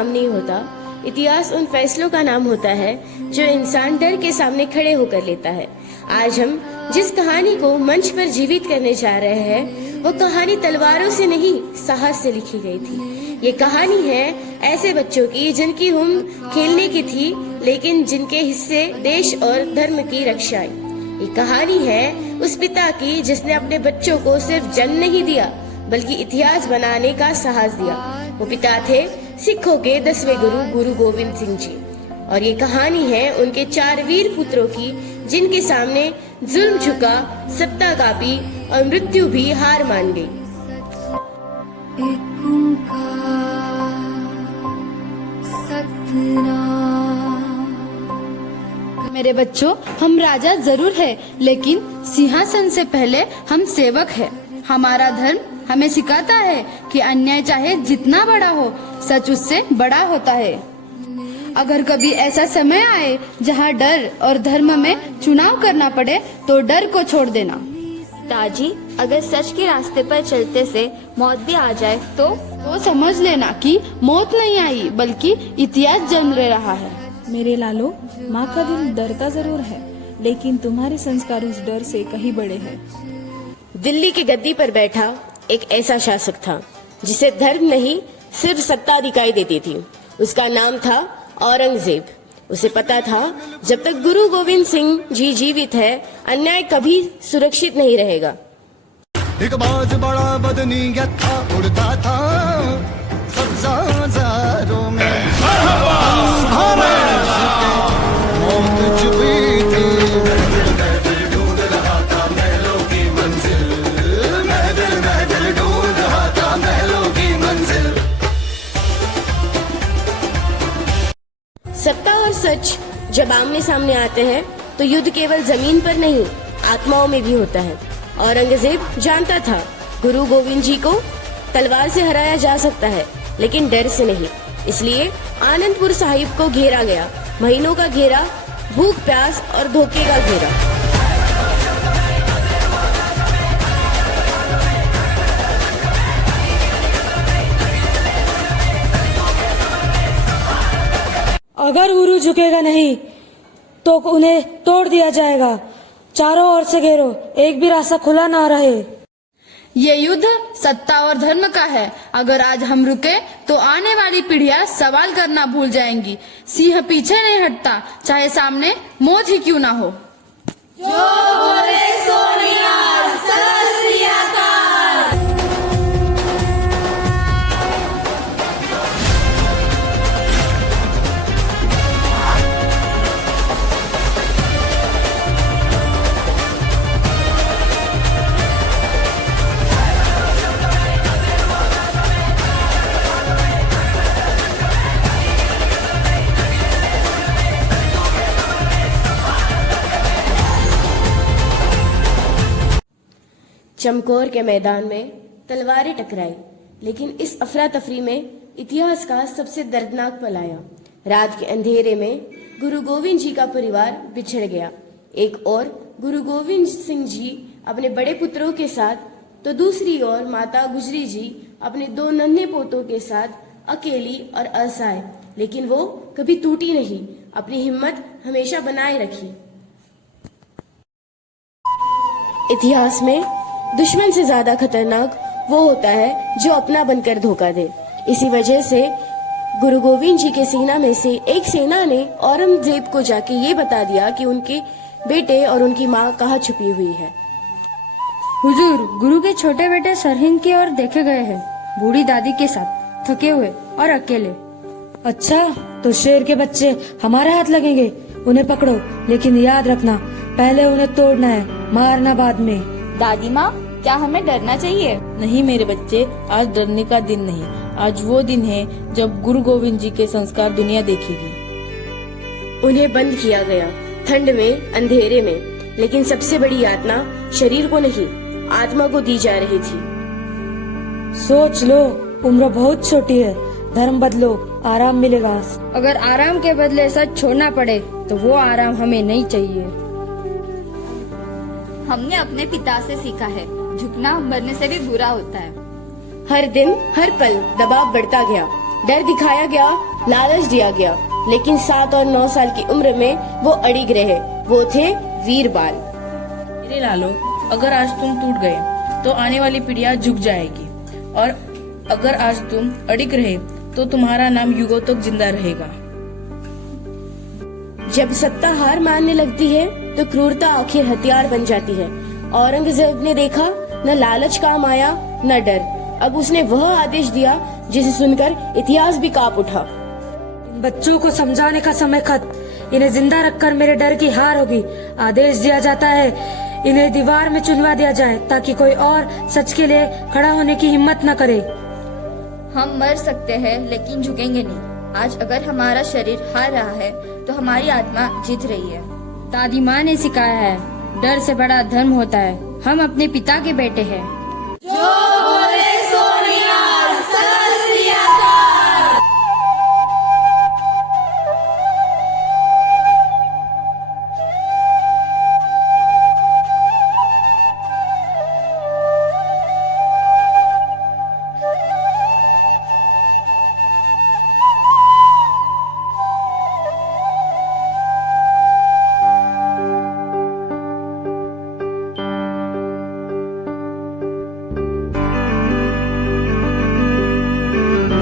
नाम नहीं होता, इतिहास उन फैसलों का नाम होता है जो इंसान डर के सामने खड़े होकर लेता है। आज हम जिस कहानी को मंच पर जीवित करने जा रहे हैं, वो कहानी तलवारों से नहीं, साहस से लिखी गई थी। ये कहानी है ऐसे बच्चों की जिनकी उम्र खेलने की थी, लेकिन जिनके हिस्से देश और धर्म की रक्षा आई। ये कहानी है उस पिता की जिसने अपने बच्चों को सिर्फ जन्म नहीं दिया, बल्कि इतिहास बनाने का साहस दिया। वो पिता थे सिखों के 10वें गुरु, गुरु गोविंद सिंह जी। और ये कहानी है उनके 4 वीर पुत्रों की, जिनके सामने जुल्म झुका, सत्ता कांपी और मृत्यु भी हार मान गई। मेरे बच्चों, हम राजा जरूर है, लेकिन सिंहासन से पहले हम सेवक है। हमारा धर्म हमें सिखाता है कि अन्याय चाहे जितना बड़ा हो, सच उससे बड़ा होता है। अगर कभी ऐसा समय आए जहाँ डर और धर्म में चुनाव करना पड़े, तो डर को छोड़ देना। ताजी, अगर सच के रास्ते पर चलते से मौत भी आ जाए तो समझ लेना कि मौत नहीं आई, बल्कि इतिहास जन्म ले रहा है। मेरे लालो, माँ का दिल डरता जरूर है, लेकिन तुम्हारे संस्कार उस डर से कहीं बड़े हैं। दिल्ली की गद्दी पर बैठा एक ऐसा शासक था जिसे धर्म नहीं, सिर्फ सत्ता दिखाई देती थी। उसका नाम था औरंगजेब। उसे पता था जब तक गुरु गोविंद सिंह जी जीवित है, अन्याय कभी सुरक्षित नहीं रहेगा। एक बाज बड़ा बदनीयत था, उड़ता था सब्ज़ारों में, मौत छुपी थी। ढूंढ रहा था महलों की मंजिल, महफिल ढूंढ रहा था महलों की मंजिल। सत्ता और सच जब आमने सामने आते हैं, तो युद्ध केवल जमीन पर नहीं, आत्माओं में भी होता है। औरंगजेब जानता था गुरु गोविंद जी को तलवार से हराया जा सकता है, लेकिन डर से नहीं। इसलिए आनंदपुर साहिब को घेरा गया। महीनों का घेरा, भूख प्यास और धोखे का घेरा। अगर गुरु झुकेगा नहीं तो उन्हें तोड़ दिया जाएगा। चारों ओर से घेरो, एक भी रास्ता खुला ना रहे। ये युद्ध सत्ता और धर्म का है। अगर आज हम रुके तो आने वाली पीढ़ियां सवाल करना भूल जाएंगी। सिंह पीछे नहीं हटता, चाहे सामने मौत ही क्यों ना हो। जो बोले सोनिया, सत श्री अकाल। चमकौर के मैदान में तलवारें टकराई, लेकिन इस अफरा तफरी में इतिहास का सबसे दर्दनाक पल आया। रात के अंधेरे में गुरु गोविंद जी का परिवार बिछड़ गया। एक ओर गुरु गोविंद सिंह जी अपने बड़े पुत्रों के साथ, तो दूसरी ओर माता गुजरी जी अपने 2 नन्हे पोतों के साथ अकेली और असहाय। लेकिन वो कभी टूटी नहीं, अपनी हिम्मत हमेशा बनाए रखी। इतिहास में दुश्मन से ज्यादा खतरनाक वो होता है जो अपना बनकर धोखा दे। इसी वजह से गुरु गोविंद जी के सेना में से एक सेना ने औरंगजेब को जाके ये बता दिया कि उनके बेटे और उनकी माँ कहाँ छुपी हुई है। हुजूर, गुरु के छोटे बेटे सरहिंद की ओर देखे गए हैं, बूढ़ी दादी के साथ, थके हुए और अकेले। अच्छा, तो शेर के बच्चे हमारे हाथ लगेंगे। उन्हें पकड़ो, लेकिन याद रखना, पहले उन्हें तोड़ना है, मारना बाद में। दादी माँ, क्या हमें डरना चाहिए? नहीं मेरे बच्चे, आज डरने का दिन नहीं। आज वो दिन है जब गुरु गोविंद जी के संस्कार दुनिया देखेगी। उन्हें बंद किया गया, ठंड में, अंधेरे में, लेकिन सबसे बड़ी यातना शरीर को नहीं, आत्मा को दी जा रही थी। सोच लो, उम्र बहुत छोटी है, धर्म बदलो, आराम मिलेगा। अगर आराम के बदले सच छोड़ना पड़े, तो वो आराम हमें नहीं चाहिए। हमने अपने पिता से सीखा है, झुकना मरने से भी बुरा होता है। हर दिन, हर पल दबाव बढ़ता गया। डर दिखाया गया, लालच दिया गया, लेकिन 7 और 9 साल की उम्र में वो अड़िग रहे। वो थे वीर बाल। मेरे लालो, अगर आज तुम टूट गए तो आने वाली पीढ़ियां झुक जाएगी, और अगर आज तुम अड़िग रहे तो तुम्हारा नाम युगों तक जिंदा रहेगा। जब सत्ता हार मानने लगती है तो क्रूरता आखिर हथियार बन जाती है। औरंगजेब ने देखा, न लालच काम आया न डर। अब उसने वह आदेश दिया जिसे सुनकर इतिहास भी कांप उठा। बच्चों को समझाने का समय खत। इन्हें जिंदा रखकर मेरे डर की हार होगी। आदेश दिया जाता है इन्हें दीवार में चुनवा दिया जाए ताकि कोई और सच के लिए खड़ा होने की हिम्मत न करे। हम मर सकते हैं लेकिन झुकेंगे नहीं। आज अगर हमारा शरीर हार रहा है तो हमारी आत्मा जीत रही है। दादी माँ ने सिखाया है, डर से बड़ा धर्म होता है। हम अपने पिता के बेटे हैं।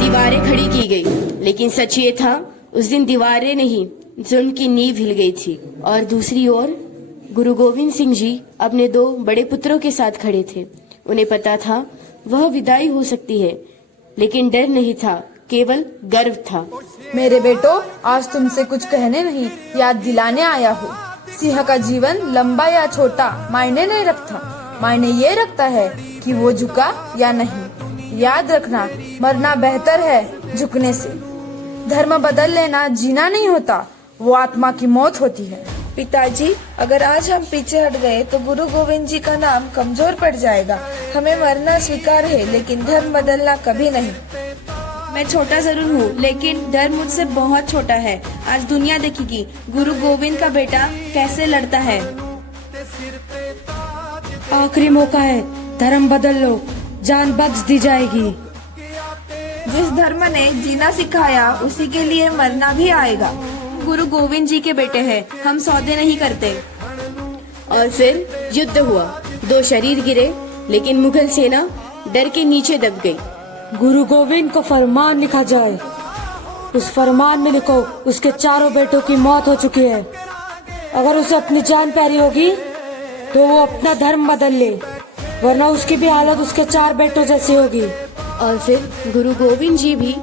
दीवारें खड़ी की गई, लेकिन सच ये था उस दिन दीवारें नहीं, जुल्म की नींव हिल गई थी। और दूसरी ओर गुरु गोविंद सिंह जी अपने 2 बड़े पुत्रों के साथ खड़े थे। उन्हें पता था वह विदाई हो सकती है, लेकिन डर नहीं था, केवल गर्व था। मेरे बेटो, आज तुमसे कुछ कहने नहीं, याद दिलाने आया हूँ। सिंह का जीवन लंबा या छोटा मायने नहीं रखता। मायने ये रखता है कि वो झुका या नहीं। याद रखना, मरना बेहतर है झुकने से। धर्म बदल लेना जीना नहीं होता, वो आत्मा की मौत होती है। पिताजी, अगर आज हम पीछे हट गए तो गुरु गोविंद जी का नाम कमजोर पड़ जाएगा। हमें मरना स्वीकार है, लेकिन धर्म बदलना कभी नहीं। मैं छोटा जरूर हूँ, लेकिन धर्म मुझसे बहुत छोटा है। आज दुनिया देखेगी गुरु गोविंद का बेटा कैसे लड़ता है। आखिरी मौका है, धर्म बदल लो, जान बख्श दी जाएगी। जिस धर्म ने जीना सिखाया उसी के लिए मरना भी आएगा। गुरु गोविंद जी के बेटे हैं, हम सौदे नहीं करते। और फिर युद्ध हुआ। 2 शरीर गिरे, लेकिन मुगल सेना डर के नीचे दब गई। गुरु गोविंद को फरमान लिखा जाए। उस फरमान में लिखो उसके 4 बेटों की मौत हो चुकी है। अगर उसे अपनी जान प्यारी होगी तो वो अपना धर्म बदल ले, वरना उसकी भी हालत उसके 4 बेटों जैसी होगी। और फिर गुरु गोविंद जी भी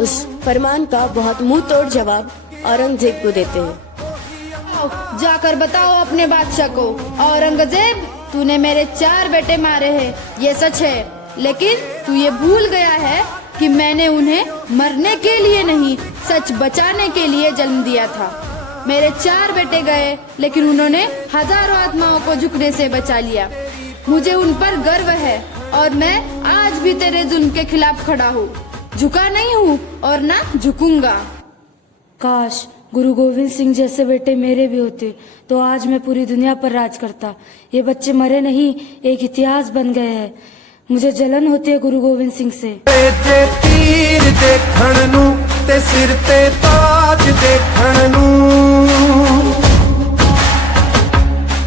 उस फरमान का बहुत मुंह तोड़ जवाब औरंगजेब को देते हैं। जाकर बताओ अपने बादशाह को, औरंगजेब, तूने मेरे 4 बेटे मारे हैं, ये सच है, लेकिन तू ये भूल गया है कि मैंने उन्हें मरने के लिए नहीं, सच बचाने के लिए जन्म दिया था। मेरे 4 बेटे गए, लेकिन उन्होंने हजारों आत्माओं को झुकने से बचा लिया। मुझे उन पर गर्व है और मैं आज भी तेरे जुल्म के खिलाफ खड़ा हूँ। झुका नहीं हूँ और ना झुकूंगा। काश गुरु गोविंद सिंह जैसे बेटे मेरे भी होते तो आज मैं पूरी दुनिया पर राज करता। ये बच्चे मरे नहीं, एक इतिहास बन गए हैं। मुझे जलन होती है गुरु गोविंद सिंह से। जे तीर देखण नू ते सिर ते ताज देखण नू,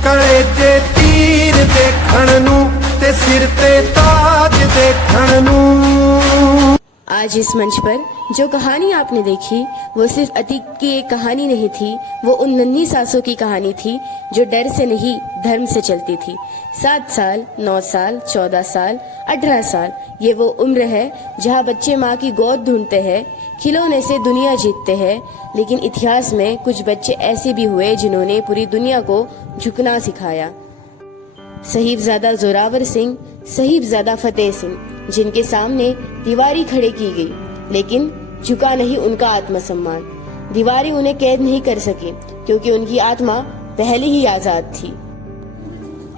कले जे तीर देखण नू ते सिर ते ताज देखण नू। आज इस मंच पर जो कहानी आपने देखी वो सिर्फ अतीक की एक कहानी नहीं थी, वो उन नन्ही सांसों की कहानी थी जो डर से नहीं धर्म से चलती थी। 7 साल, 9 साल, 14 साल, 18 साल, ये वो उम्र है जहाँ बच्चे माँ की गोद ढूंढते हैं, खिलौने से दुनिया जीतते हैं। लेकिन इतिहास में कुछ बच्चे ऐसे भी हुए जिन्होंने पूरी दुनिया को झुकना सिखाया। साहिबजादा जोरावर सिंह, साहिबजादा फतेह सिंह, जिनके सामने दीवारी खड़े की गई, लेकिन झुका नहीं उनका आत्मसम्मान। दीवारें उन्हें कैद नहीं कर सकी क्योंकि उनकी आत्मा पहले ही आजाद थी।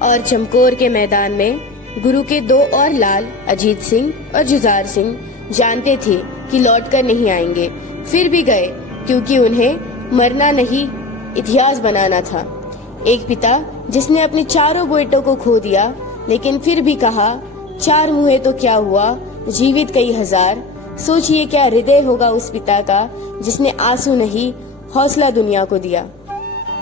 और चमकौर के मैदान में गुरु के 2 और लाल, अजीत सिंह और जुझार सिंह, जानते थे कि लौटकर नहीं आएंगे, फिर भी गए क्योंकि उन्हें मरना नहीं, इतिहास बनाना था। एक पिता जिसने अपने 4 बेटों को खो दिया, लेकिन फिर भी कहा 4 हुए तो क्या हुआ, जीवित कई हजार, सोचिए क्या हृदय होगा उस पिता का जिसने आंसू नहीं हौसला दुनिया को दिया।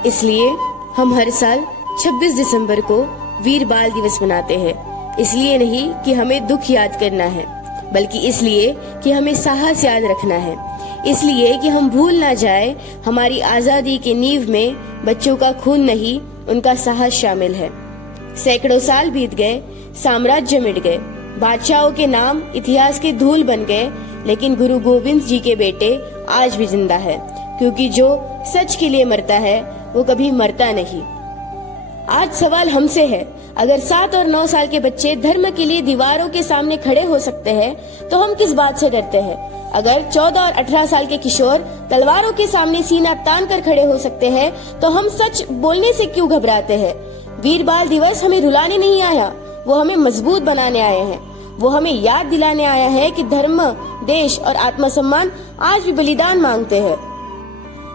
इसलिए हम हर साल 26 दिसंबर को वीर बाल दिवस मनाते हैं। इसलिए नहीं कि हमें दुख याद करना है, बल्कि इसलिए कि हमें साहस याद रखना है। इसलिए कि हम भूल ना जाए हमारी आजादी के नींव में बच्चों का खून नहीं, उनका साहस शामिल है। सैकड़ों साल बीत गए, साम्राज्य मिट गए, बादशाहों के नाम इतिहास के धूल बन गए, लेकिन गुरु गोविंद जी के बेटे आज भी जिंदा है, क्योंकि जो सच के लिए मरता है वो कभी मरता नहीं। आज सवाल हमसे है, अगर 7 और 9 साल के बच्चे धर्म के लिए दीवारों के सामने खड़े हो सकते हैं तो हम किस बात से डरते हैं? अगर 14 और 18 साल के किशोर तलवारों के सामने सीना तान कर खड़े हो सकते हैं तो हम सच बोलने से क्यों घबराते हैं? वीर बाल दिवस हमें रुलाने नहीं आया, वो हमें मजबूत बनाने आए हैं। वो हमें याद दिलाने आया है कि धर्म, देश और आत्मसम्मान आज भी बलिदान मांगते हैं।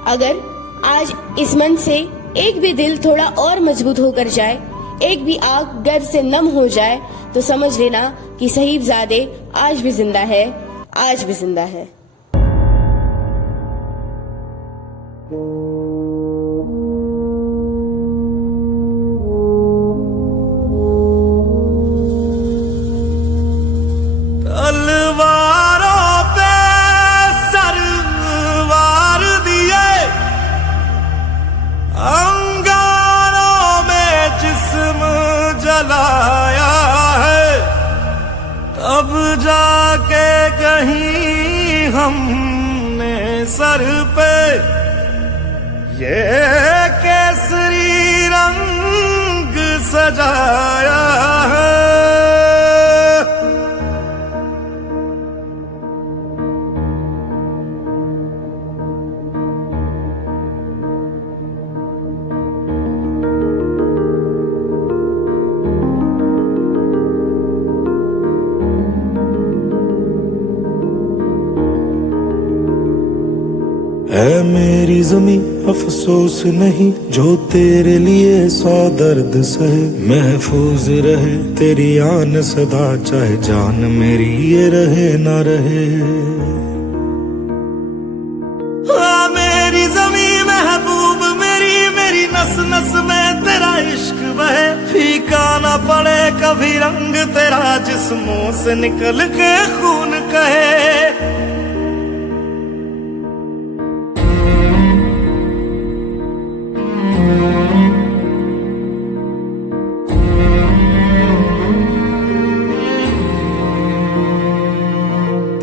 अगर आज इस मन से एक भी दिल थोड़ा और मजबूत होकर जाए, एक भी आंख गर्व से नम हो जाए, तो समझ लेना कि साहिबजादे आज भी जिंदा है, आज भी जिंदा है। तलवारों पे सरवार दिए, अंगारों में जिस्म जलाया है, तब जाके कहीं हमने सर पे ये केसरी रंग सजाया है। है मेरी ज़मीं अफसोस नहीं, जो तेरे लिए 100 दर्द सहे, महफूज रहे तेरी आन सदा, चाहे जान मेरी ये रहे ना रहे। मेरी ज़मीं महबूब मेरी, मेरी नस नस में तेरा इश्क बहे, फीका ना पड़े कभी रंग तेरा, जिस्मों से निकल के खून कहे।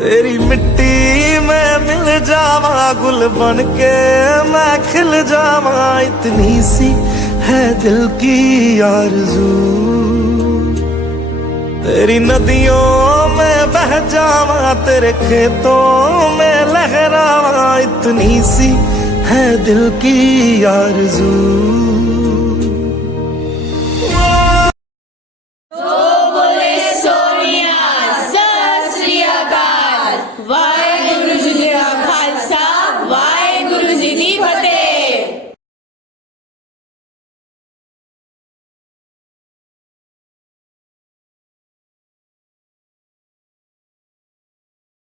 तेरी मिट्टी में मिल जावा, गुल बन के मैं खिल जावा, इतनी सी है दिल की आरज़ू। तेरी नदियों में बह जावा, तेरे खेतों में लहरावा, इतनी सी है दिल की आरज़ू।